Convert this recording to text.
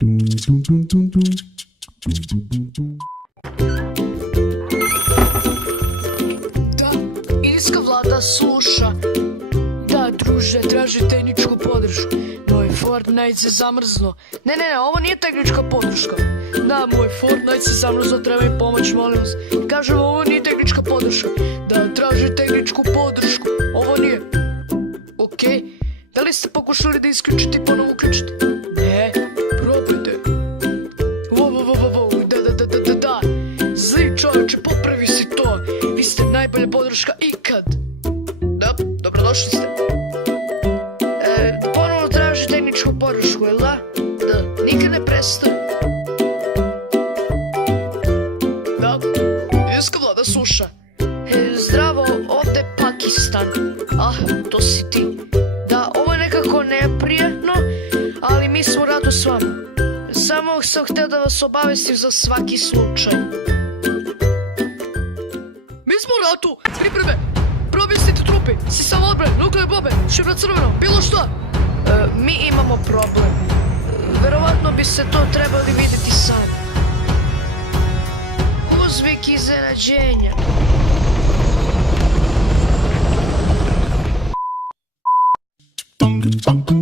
Da, indijska vlada sluša. Da, druže, traži tehničku podršku. Moj Fortnite se zamrzlo. Ne, ovo nije tehnička podrška. Da, moj Fortnite se zamrzlo, treba mi pomoć, molim vas. Kažem, ovo nije tehnička podrška. Da, traži tehničku podršku. Ovo nije. Okej. Da li ste pokušali da isključite i ponovo uključite? Ne, probajte. Da. Zli čovječe, popravi si to. Vi ste najbolja podrška ikad. Da, dobrodošli ste. Ponovo traži tehničku podršku, jel da? Da, nikad ne prestaje. Da, indijska vlada sluša. Zdravo, ovde Pakistan. Ah, to si ti. Da, ovo je nekako neprijatno, ali mi smo u ratu s vama. Samo sam htio da vas obavestim za svaki slučaj. Mi smo u ratu, pripreme, probistite trupi, sistem odbrane, nuklearne bombe, šifra crveno, bilo šta. Mi imamo problem. Verovatno biste to trebali vidjeti sami. Uzvik iznenađenja. Dum dum dum.